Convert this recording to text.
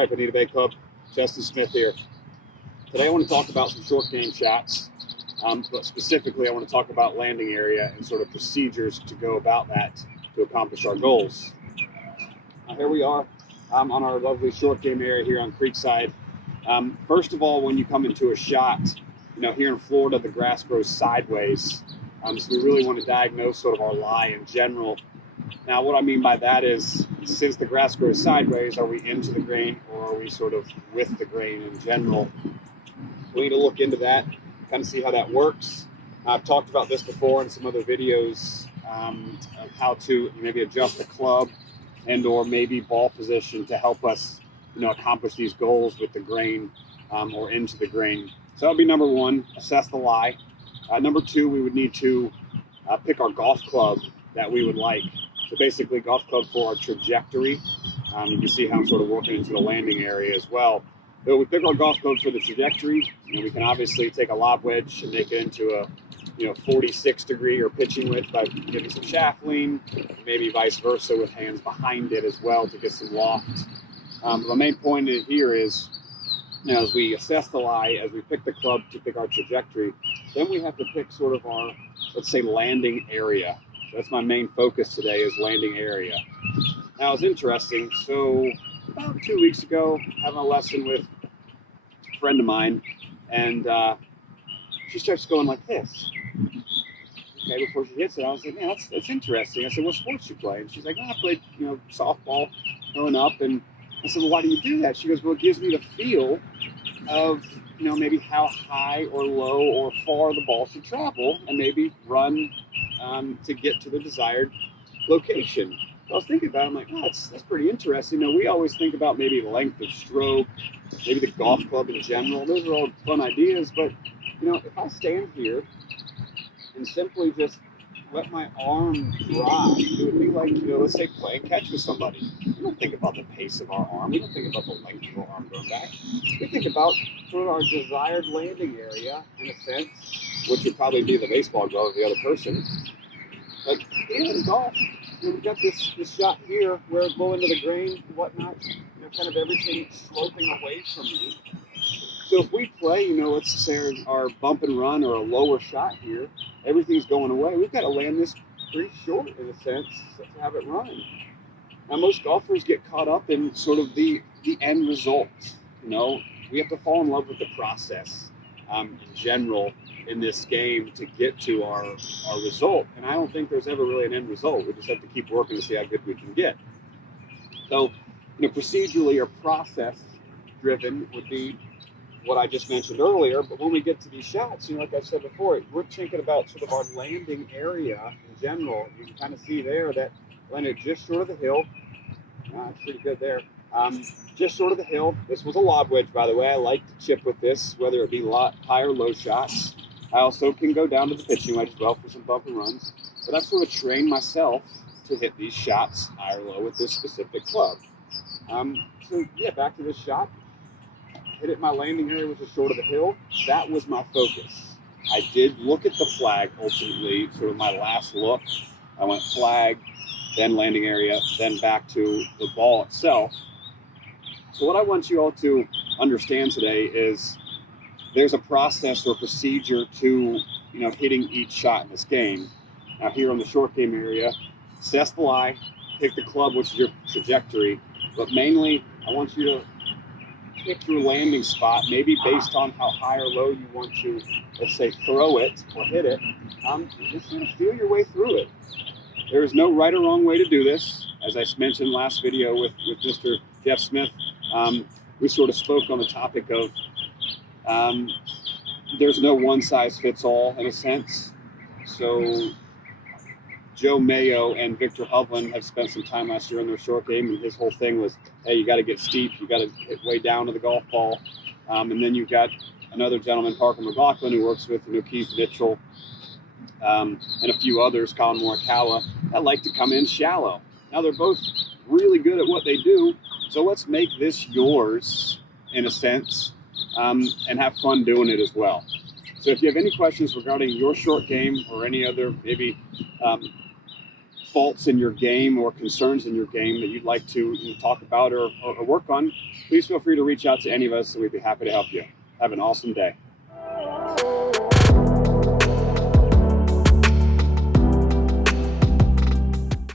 All right, Bonita Bay Club, Justin Smith here. Today I want to talk about some short game shots, but specifically I want to talk about landing area and sort of procedures to go about that to accomplish our goals. Now here we are on our lovely short game area here on Creekside. First of all, when you come into a shot, here in Florida the grass grows sideways, so we really want to diagnose sort of our lie in general. Now, what I mean by that is, since the grass grows sideways, are we into the grain or are we sort of with the grain in general? We need to look into that, kind of see how that works. I've talked about this before in some other videos of how to maybe adjust the club and or maybe ball position to help us, accomplish these goals with the grain or into the grain. So that would be number one, assess the lie. Number two, we would need to pick our golf club that we would like. So basically, golf club for our trajectory. You can see how I'm sort of working into the landing area as well. But we pick our golf club for the trajectory. We can obviously take a lob wedge and make it into a 46 degree or pitching wedge by giving some shaft lean, maybe vice versa with hands behind it as well to get some loft. The main point here is, as we assess the lie, as we pick the club to pick our trajectory, then we have to pick sort of our, let's say, landing area. That's my main focus today, is landing area. Now, it's interesting. So about 2 weeks ago, having a lesson with a friend of mine, and she starts going like this. Okay, before she hits it, I was like, man, that's interesting. I said, what sports do you play? And she's like, I played, softball growing up. And I said, well, why do you do that? She goes, well, it gives me the feel of, maybe how high or low or far the ball should travel and maybe run to get to the desired location. So I was thinking about it, I'm like, oh, that's pretty interesting. We always think about maybe the length of stroke, maybe the golf club in general. Those are all fun ideas, but if I stand here and simply just let my arm drop, it would be like, let's say playing catch with somebody. We don't think about the pace of our arm. We don't think about the length of our arm going back. We think about sort of our desired landing area, in a sense, which would probably be the baseball glove of the other person. But here in golf, we've got this shot here where it's going into the grain and whatnot, kind of everything sloping away from me. So if we play, let's say our bump and run or a lower shot here, everything's going away. We've got to land this pretty short, in a sense, to have it run. Now, most golfers get caught up in sort of the end result. We have to fall in love with the process in general in this game to get to our result. And I don't think there's ever really an end result. We just have to keep working to see how good we can get. So, procedurally or process-driven would be what I just mentioned earlier. But when we get to these shots, like I said before, we're thinking about sort of our landing area in general. You can kind of see there that landed just short of the hill. That's pretty good there. Just short of the hill. This was a lob wedge, by the way. I like to chip with this, whether it be high or low shots. I also can go down to the pitching wedge as well for some bump and runs. But I've sort of trained myself to hit these shots high or low with this specific club. So yeah, back to this shot. Hit it in my landing area, which is short of the hill. That was my focus. I did look at the flag ultimately, sort of my last look. I went flag, then landing area, then back to the ball itself. So what I want you all to understand today is there's a process or procedure to, hitting each shot in this game. Now here on the short game area, assess the lie, pick the club, which is your trajectory, but mainly I want you to pick your landing spot, maybe based on how high or low you want to, let's say, throw it or hit it. Just sort of feel your way through it. There is no right or wrong way to do this. As I mentioned last video with Mr. Jeff Smith, we sort of spoke on the topic of there's no one size fits all in a sense. So Joe Mayo and Victor Hovland have spent some time last year in their short game, and his whole thing was, hey, you got to get steep, you got to hit way down to the golf ball. And then you've got another gentleman, Parker McLaughlin, who works with Keith Mitchell and a few others, Colin Morikawa, that like to come in shallow. Now, they're both really good at what they do, so let's make this yours, in a sense, and have fun doing it as well. So if you have any questions regarding your short game or any other maybe faults in your game or concerns in your game that you'd like to talk about or work on, please feel free to reach out to any of us and we'd be happy to help you. Have an awesome day.